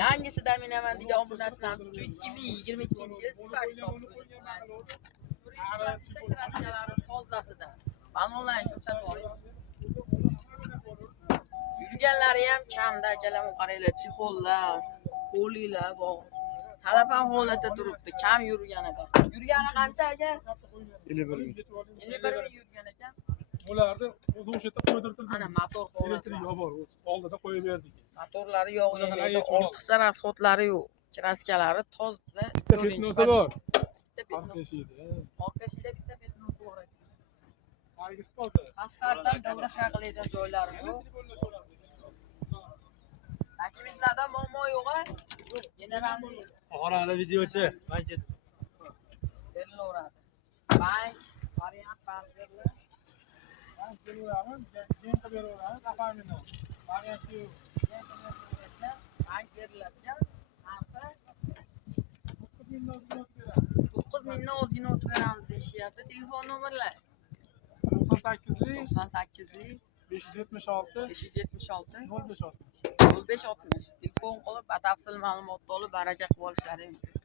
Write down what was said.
Yangisida minaman degan obunachilarimiz uchun 2022-yil sifat topib kraskalari tozasida. Banonlarni ko'rsatib yuboring. Yurganlari ham kamda akalar, qaranglar, chexollar, polilar bor. Salafan holatda turibdi, kam yurganida. Yurgani qancha aka? 51 ming. 51 ming yurgan ekan. Ularni o'zi o'sha yerda qo'ydirtirdim. Mana motor Elektrik bor, oldida qo'yib berdik. Motorlari yo'q edi, ortiqcha rasxodlari yo'q. Kraskalari toza. Bitta petnosi bor. Bitta Orqashida. Orqashida bitta petnosi bor ekan. Saygisi toza. Tashqaridan dilda qiladigan joylari yo'q. Akimizlardan muammo yo'q-a? Generalni Oxirida videochi. Men ketdim. berilaveradi. Bank, variant banklar. Bank beraveramiz, renta beraveramiz, afamini. Varianti yo'q. Bank beriladigan narxi 9 mingdan o'zini o'tib beramiz. 9 mingdan ozgina o'tib beramiz deyishyapti. Telefon nomerlar 98lik 98lik 576 576 0560. 0560. Telefon qilib batafsil ma'lumot olib baraka qilib olishlari mumkin.